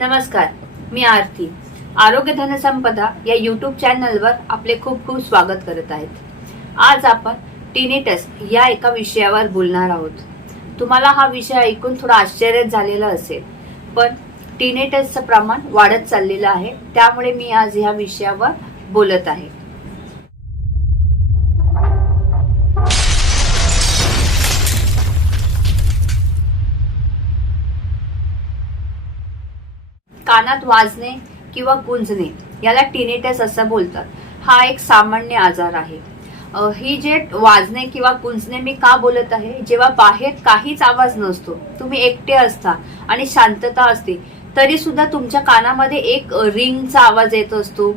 नमस्कार मी आरती. आरोग्य धनसंपदा या युट्यूब चॅनलवर आपले खूप खूप स्वागत करत आहेत. आज आपण टिनिटस या एका विषयावर बोलणार आहोत. तुम्हाला हा विषय ऐकून थोडं आश्चर्यच झालेला असेल पण टिनेटसचं प्रमाण वाढत चाललेलं आहे त्यामुळे मी आज ह्या विषयावर बोलत आहे. कानात वाजणे किंवा गुंजणे याला टिनेटस असं बोलतात. हा एक सामान्य आजार आहे. ही जे वाजणे किंवा गुंजणे मी का बोलत आहे? जेव्हा बाहेर काहीच आवाज नसतो तुम्ही एकटे असता आणि शांतता असते तरी सुद्धा तुमच्या कानामध्ये एक रिंगचा आवाज येत असतो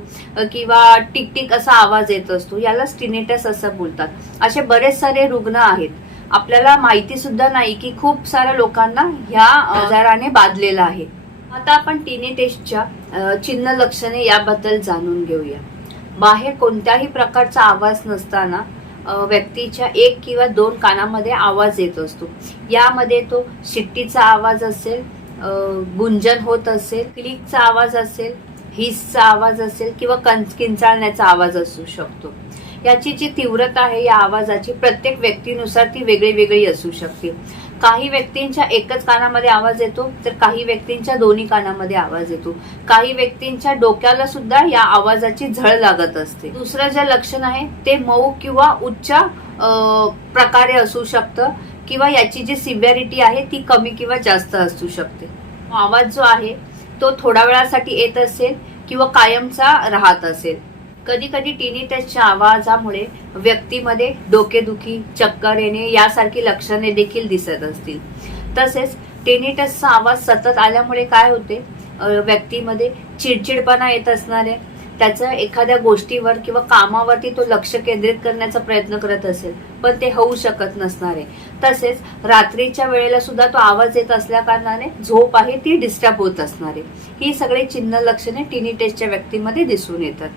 किंवा टिकटिक असा आवाज येत असतो याला स्टिनेटस असं बोलतात. असे बरेच सारे रुग्ण आहेत. आपल्याला माहिती सुद्धा नाही की खूप साऱ्या लोकांना ह्या आजाराने बाधलेलं आहे. आता आपण टिनेटेस्टच्या चिन्ह लक्षणे याबद्दल जाणून घेऊया. बाहेर कोणत्याही प्रकारचा आवाज नसताना व्यक्तीच्या एक किंवा दोन कानामध्ये आवाज येत असतो. यामध्ये तो शिट्टीचा आवाज असेल गुंजन होत असेल क्लिकचा आवाज असेल हिसचा आवाज असेल किंवा कंच किंचाळण्याचा आवाज असू शकतो. याची जी तीव्रता आहे या आवाजाची प्रत्येक व्यक्तीनुसार ती वेगळी वेगळी असू शकते. काही व्यक्तींच्या एकच कानामध्ये आवाज येतो तर काही व्यक्तींच्या दोन्ही कानामध्ये आवाज येतो. काही व्यक्तींच्या डोक्याला सुद्धा या आवाजाची झळ लागत असते. दुसरं जे लक्षण आहे ते मऊ किंवा उच्च प्रकारे असू शकतं किंवा याची जी सिव्हिरिटी आहे ती कमी किंवा जास्त असू शकते. आवाज जो आहे तो थोड्या वेळासाठी येत असेल किंवा कायमचा राहत असेल. कधी कधी टिनिटसच्या आवाजामुळे व्यक्तीमध्ये डोकेदुखी चक्कर येणे यासारखी लक्षणे देखील दिसत असतील. तसेच टिनिटसचा आवाज सतत आल्यामुळे काय होते? व्यक्तीमध्ये चिडचिडपणा येत असणारे त्याचं एखाद्या गोष्टीवर किंवा कामावरती तो लक्ष केंद्रित करण्याचा प्रयत्न करत असेल पण ते होऊ शकत नसणारे. तसेच रात्रीच्या वेळेला सुद्धा तो आवाज येत असल्या कारणाने झोप आहे ती डिस्टर्ब होत असणारे. ही सगळी चिन्ह लक्षणे टिनिटेसच्या व्यक्तीमध्ये दिसून येतात.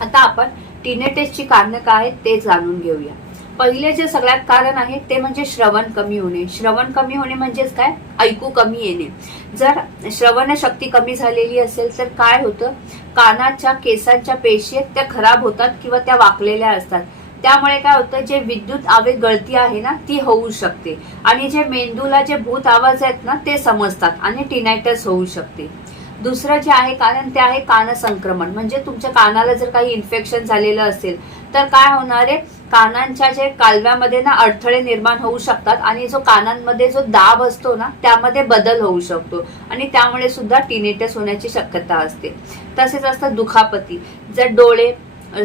आता आपण टिनेटेसची कारणं काय आहेत ते जाणून घेऊया. पहिले जे सगळ्यात कारण आहे ते म्हणजे श्रवण कमी होणे. श्रवण कमी होणे म्हणजेच काय? ऐकू कमी येणे. जर श्रवण शक्ती कमी झालेली असेल तर काय होतं? कानाच्या केसांच्या पेशी आहेत त्या खराब होतात किंवा त्या वाकलेल्या असतात. त्यामुळे काय होतं? जे विद्युत आवेग गळती आहे ना ती होऊ शकते. आणि जे मेंदूला जे भूत आवाज आहेत ना ते समजतात आणि टिनायटस होऊ शकते. दुसरं जे आहे कारण ते आहे कान संक्रमण म्हणजे तुमच्या कानाला जर काही इन्फेक्शन झालेलं असेल तर काय होणार आहे? कानांच्या जे कालव्यामध्ये ना अडथळे निर्माण होऊ शकतात आणि जो कानांमध्ये जो दाब असतो ना त्यामध्ये बदल होऊ शकतो. आणि त्यामुळे सुद्धा टिनेटस होण्याची शक्यता असते. तसेच असतं दुखापती. जर डोळे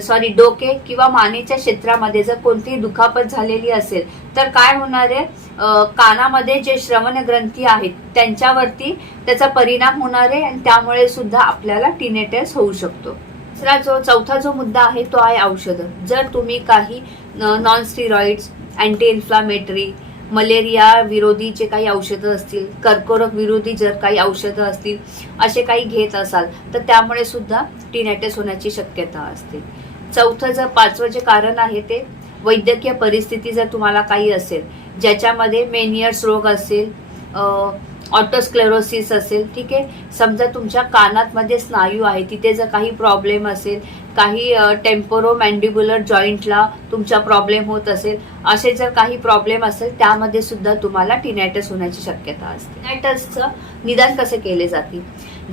सॉरी डोके किंवा मानेच्या क्षेत्रामध्ये जर कोणतीही दुखापत झालेली असेल तर काय होणार आहे? कानामध्ये जे श्रवण ग्रंथी आहेत त्यांच्यावरती त्याचा परिणाम होणार आहे आणि त्यामुळे सुद्धा आपल्याला टिनेटस होऊ शकतो. दुसरा जो चौथा जो मुद्दा आहे तो आहे औषधं. जर तुम्ही काही non steroids anti inflammatory malaria विरोधी जे काही औषधं असतील कर्करोग विरोधी जर काही औषधं असतील असे काही घेत असाल तर त्यामुळे सुद्धा टिनेटस होण्याची शक्यता असते. चौथं जर पाचवं जे कारण आहे ते वैद्यकीय परिस्थिती जर तुम्हाला काही असेल ज्याच्यामध्ये मेनियर्स रोग असेल ऑटोस्क्लेरोसिस असेल ठीक आहे? समजा तुमच्या कानात मध्ये स्नायू आहे तिथे जर काही प्रॉब्लेम असेल काही टेम्पोरो मॅन्डिब्युलर जॉईंटला तुमचा प्रॉब्लेम होत असेल असे जर काही प्रॉब्लेम असेल त्यामध्ये सुद्धा तुम्हाला टिनॅटस होण्याची शक्यता असते. टिनॅटसचं निदान कसे केले जाते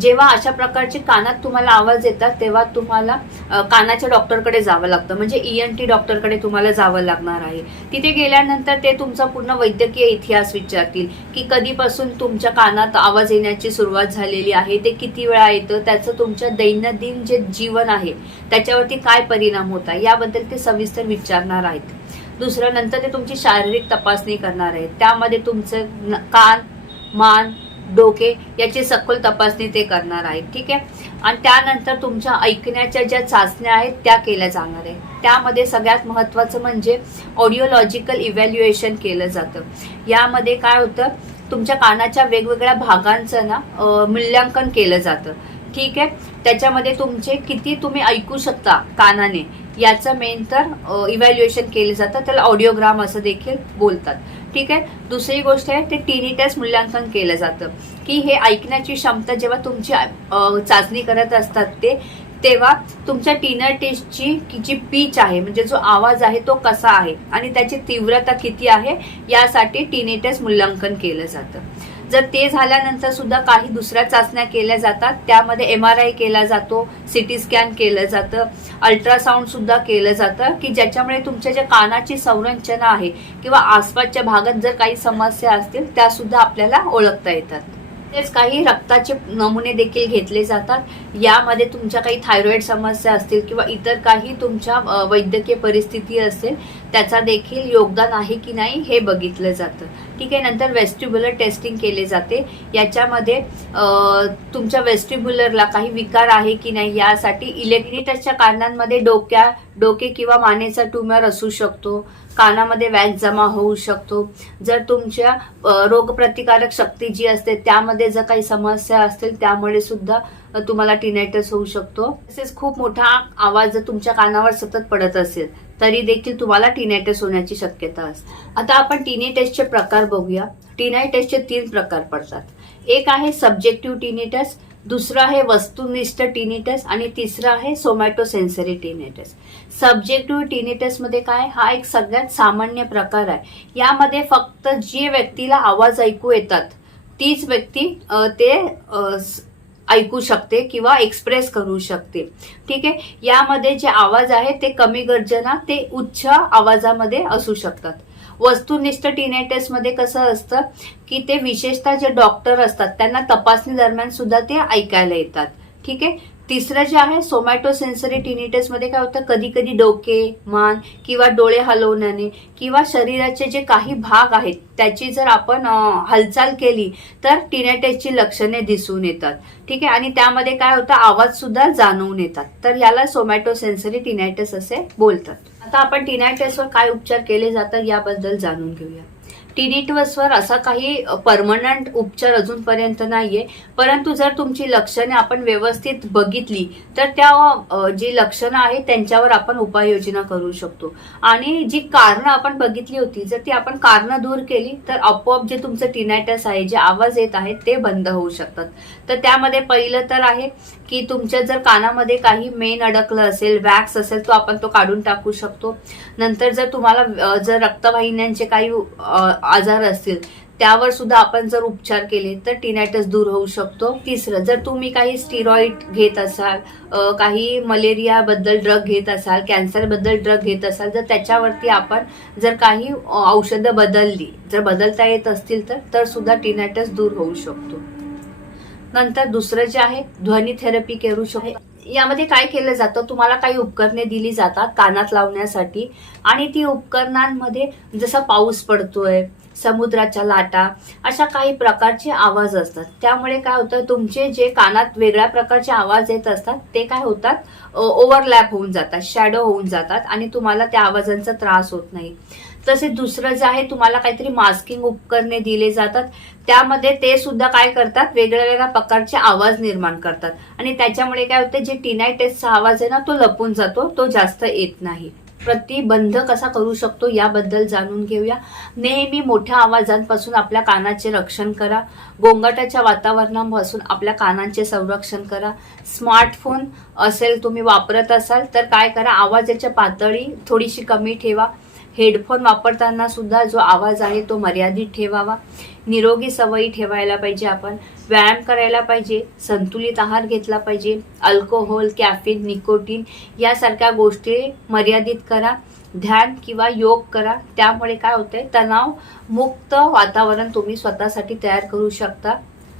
जेव्हा अशा प्रकारचे कानात तुम्हाला आवाज येतात तेव्हा तुम्हाला कानाच्या डॉक्टरकडे जावं लागतं. म्हणजे ई एन टी डॉक्टरकडे तुम्हाला जावं लागणार आहे. तिथे गेल्यानंतर ते तुमचा पूर्ण वैद्यकीय इतिहास विचारतील की कधीपासून तुमच्या कानात आवाज येण्याची सुरुवात झालेली आहे ते किती वेळा येतं त्याचं तुमच्या दैनंदिन जे जीवन आहे त्याच्यावरती काय परिणाम होत आहे याबद्दल ते सविस्तर विचारणार आहेत. दुसरं नंतर ते तुमची शारीरिक तपासणी करणार आहेत. त्यामध्ये तुमचं कान मान डोके याची सखोल तपासणी ते करणार आहेत ठीक आहे? आणि त्यानंतर तुमच्या ऐकण्याच्या ज्या चाचण्या आहेत त्या केल्या जाणार आहे त्यामध्ये सगळ्यात महत्त्वाचं म्हणजे ऑडिओलॉजिकल इव्हॅल्युएशन केलं जातं. यामध्ये काय होतं तुमच्या कानाच्या वेगवेगळ्या भागांचं ना मूल्यांकन केलं जातं ठीक आहे? त्याच्यामध्ये तुमचे किती तुम्ही ऐकू शकता कानाने याचं मेन तर इव्हॅल्युएशन केलं जातं. त्याला ऑडिओग्राम असं देखील बोलतात. ठीक आहे? दुसरी गोष्ट आहे ते टिनिटस मूल्यांकन केलं जातं. की हे ऐकण्याची क्षमता जेव्हा तुमची चाचणी करत असतात ते तेव्हा तुमच्या टिनर टेस्टची की जी पीच आहे म्हणजे जो आवाज आहे तो कसा आहे आणि त्याची तीव्रता किती आहे यासाठी टिनिटस मूल्यांकन केलं जातं. जर ते झाल्यानंतर सुद्धा काही दुसऱ्या चाचण्या केल्या जातात त्यामध्ये एम आर आय केला जातो सिटी स्कॅन केलं जातं अल्ट्रासाऊंड सुद्धा केलं जातं की ज्याच्यामुळे तुमच्या ज्या कानाची संरचना आहे किंवा आसपासच्या भागात जर काही समस्या असतील त्या सुद्धा आपल्याला ओळखता येतात. तेच काही रक्ताचे नमुने देखील घेतले जातात. यामध्ये तुमच्या काही थायरॉईड समस्या असतील किंवा इतर काही तुमच्या वैद्यकीय परिस्थिती असेल त्याचा देखील योगदान आहे की नाही हे बघितलं जातं. ठीक आहे नंतर वेस्टिब्युलर टेस्टिंग केले जाते. याच्यामध्ये तुमच्या वेस्टिब्युलरला काही विकार आहे की नाही यासाठी इलेक्ट्रिटसच्या कारणांमध्ये डोक्या डोके किंवा मानेचा ट्युमर असू शकतो. कानामध्ये व्याज जमा होऊ शकतो. जर तुमच्या रोगप्रतिकारक शक्ती जी असते त्यामध्ये जर काही समस्या असतील त्यामुळे सुद्धा तुम्हाला टिनायटस होऊ शकतो. तसेच खूप मोठा आवाज जर तुमच्या कानावर सतत पडत असेल तरी देखील तुम्हाला टिनायटस होण्याची शक्यता असते. आता आपण टिनेटसचे प्रकार बघूया. टिनायटसचे तीन प्रकार पडतात. एक आहे सब्जेक्टिव्ह टिनेटस दुसरं आहे वस्तुनिष्ठ टिनेटस आणि तिसरं आहे सोमॅटो सेन्सरी टिनेटस सब्जेक्टिव्ह टिनिटसमध्ये काय? हा एक सगळ्यात सामान्य प्रकार आहे. यामध्ये फक्त जे व्यक्तीला आवाज ऐकू येतात तीच व्यक्ती ते ऐकू शकते किंवा एक्सप्रेस करू शकते. ठीक आहे? यामध्ये जे आवाज आहे ते कमी गर्जना ते उच्च आवाजामध्ये असू शकतात. वस्तुनिष्ठ टिनेटेस मध्ये कसं असतं की ते विशेषतः जे डॉक्टर असतात त्यांना तपासणी दरम्यान सुद्धा ते ऐकायला येतात. ठीक आहे? तिसरं जे आहे सोमॅटो सेन्सरी टिनिटेस मध्ये काय होतं? कधी कधी डोके मान किंवा डोळे हलवण्याने किंवा शरीराचे जे काही भाग आहेत त्याची जर आपण हालचाल केली तर टिनेटेसची लक्षणे दिसून येतात. ठीक आहे? आणि त्यामध्ये काय होतं? आवाज सुद्धा जाणवून येतात. तर याला सोमॅटो सेन्सरी टिनायटस असे बोलतात. आता आपण टिनायटसवर काय उपचार केले जातात याबद्दल जाणून घेऊया. टिनिटवसवर असा काही परमनंट उपचार अजूनपर्यंत नाहीये. परंतु जर तुमची लक्षणे आपण व्यवस्थित बघितली तर त्या जी लक्षणं आहेत त्यांच्यावर आपण उपाययोजना करू शकतो. आणि जी कारणं आपण बघितली होती जर ती आपण कारणं दूर केली तर आपोआप जे तुमचं टिनायटस आहे जे आवाज येत आहेत ते बंद होऊ शकतात. तर त्यामध्ये पहिलं तर आहे की तुमच्या जर कानामध्ये काही मेन अडकलं असेल वॅक्स असेल तो आपण तो काढून टाकू शकतो. नंतर जर तुम्हाला जर रक्तवाहिन्यांचे काही आजार असतील त्यावर सुद्धा आपण जर उपचार केले तर टिनॅटस दूर होऊ शकतो. तिसरं जर तुम्ही काही स्टिरॉइड घेत असाल काही मलेरियाबद्दल ड्रग घेत असाल कॅन्सरबद्दल ड्रग घेत असाल तर त्याच्यावरती आपण जर काही औषधं बदलली जर बदलता येत असतील तर तर सुद्धा टिनॅटस दूर होऊ शकतो. नंतर दुसरं जे आहे ध्वनी थेरपी करू शकतो. यामध्ये काय केलं जातं तुम्हाला काही उपकरणे दिली जातात कानात लावण्यासाठी आणि ती उपकरणांमध्ये जसा पाऊस पडतोय समुद्राच्या लाटा अशा काही प्रकारचे आवाज असतात. त्यामुळे काय होतं तुमचे जे कानात वेगळ्या प्रकारचे आवाज येत असतात ते काय होतात ओव्हरलॅप होऊन जातात शॅडो होऊन जातात आणि तुम्हाला त्या आवाजांचा त्रास होत नाही. तसेच दुसरं जे आहे तुम्हाला काहीतरी मास्किंग उपकरणे दिले जातात. त्यामध्ये ते सुद्धा काय करतात? वेगळ्या वेगळ्या प्रकारचे आवाज निर्माण करतात. आणि त्याच्यामुळे काय होते जे टिनायटेसचा आवाज आहे ना तो लपून जातो तो जास्त येत नाही. प्रतिबंध कसा करू शकतो याबद्दल जाणून घेऊया. नेहमी मोठ्या आवाजांपासून आपल्या कानाचे रक्षण करा. गोंगाटाच्या वातावरणापासून आपल्या कानांचे संरक्षण करा. स्मार्टफोन असेल तुम्ही वापरत असाल तर काय करा? आवाजाच्या पातळी थोडीशी कमी ठेवा. हेडफोन वापरताना सुद्धा जो आवाज आहे तो मर्यादित ठेवावा. निरोगी सवयी ठेवायला पाहिजे आपण. व्यायाम करायला पाहिजे. संतुलित आहार घेतला पाहिजे. अल्कोहोल कॅफिन निकोटीन यासारख्या गोष्टी मर्यादित करा. ध्यान किंवा योग करा. त्यामुळे काय होते तणाव मुक्त वातावरण तुम्ही स्वतःसाठी तयार करू शकता.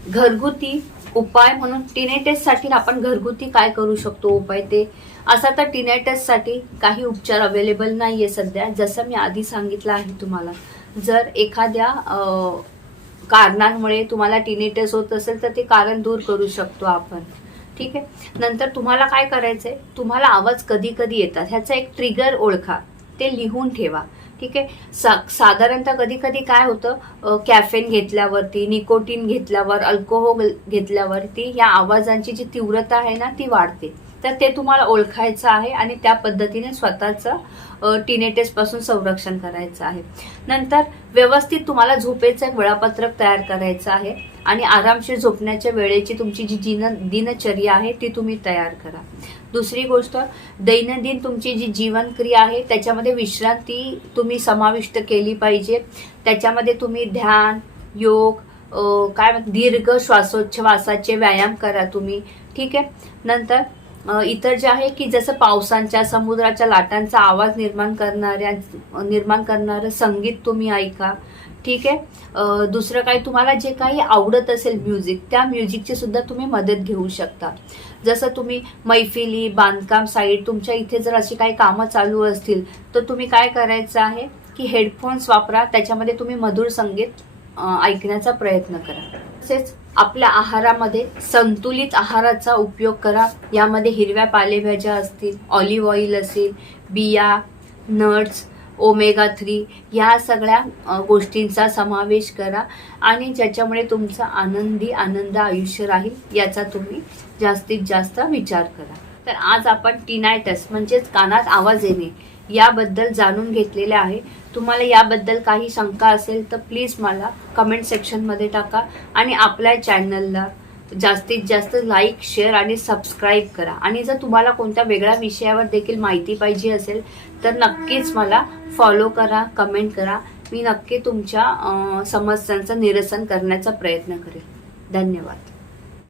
घरगुती उपाय म्हणून टिनेटेससाठी आपण घरगुती काय करू शकतो? उपाय ते असा तर टिनेटससाठी काही उपचार अवेलेबल नाही आहे सध्या. जसं मी आधी सांगितलं आहे तुम्हाला. जर एखाद्या कारणांमुळे तुम्हाला टिनेटस होत असेल तर ते कारण दूर करू शकतो आपण. ठीक आहे? नंतर तुम्हाला काय करायचंय? तुम्हाला आवाज कधी कधी येतात. ह्याचा एक ट्रिगर ओळखा. ते लिहून ठेवा. ठीक आहे? सा साधारणतः कधी कधी काय होतं? कॅफेन घेतल्यावरती निकोटीन घेतल्यावर अल्कोहोल घेतल्यावरती या आवाजांची जी तीव्रता आहे ना ती वाढते. तर ते तुम्हाला ओळखायचं आहे आणि त्या पद्धतीने स्वतःचं टिनेटेस पासून संरक्षण करायचं आहे. नंतर व्यवस्थित तुम्हाला झोपेचं एक वेळापत्रक तयार करायचं आहे आणि आरामशीर झोपण्याच्या वेळेची तुमची जी दिन दिनचर्या आहे ती तुम्ही तयार करा. दुसरी गोष्ट दैनंदिन तुमची जी जीवनक्रिया आहे त्याच्यामध्ये विश्रांती तुम्ही समाविष्ट केली पाहिजे. त्याच्यामध्ये तुम्ही ध्यान योग काय दीर्घ श्वासोच्छवासाचे व्यायाम करा तुम्ही. ठीक आहे? नंतर इतर जे आहे की जसं पावसांच्या समुद्राच्या लाटांचा आवाज निर्माण करणाऱ्या निर्माण करणारं संगीत तुम्ही ऐका ठीक आहे? दुसरं काही तुम्हाला जे काही आवडत असेल म्युझिक त्या म्युझिकची सुद्धा तुम्ही मदत घेऊ शकता. जसं तुम्ही मैफिली बांधकाम साईट तुमच्या इथे जर अशी काही कामं चालू असतील तर तुम्ही काय करायचं आहे की हेडफोन्स वापरा त्याच्यामध्ये तुम्ही मधुर संगीत ऐकण्याचा प्रयत्न करा. तसेच आपल्या आहारामध्ये संतुलित आहाराचा उपयोग करा. यामध्ये हिरव्या पालेभाज्या असतील ऑलिव्ह ऑइल असेल बिया नट्स ओमेगा थ्री या सगळ्या गोष्टींचा समावेश करा आणि ज्याच्यामुळे तुमचा आनंदी आनंद आयुष्य राहील याचा तुम्ही जास्तीत जास्त विचार करा. तर आज आपण टिनायटस म्हणजेच कानात आवाज येणे याबद्दल जाणून घेतलेले आहे. तुम्हाला याबद्दल काही शंका असेल तर प्लीज मला कमेंट सेक्शनमध्ये टाका आणि आपल्या चॅनलला जास्तीत जास्त लाईक शेअर आणि सबस्क्राईब करा. आणि जर तुम्हाला कोणत्या वेगळ्या विषयावर देखील माहिती पाहिजे असेल तर नक्कीच मला फॉलो करा कमेंट करा. मी नक्की तुमच्या समस्यांचं निरसन करण्याचा प्रयत्न करेन धन्यवाद.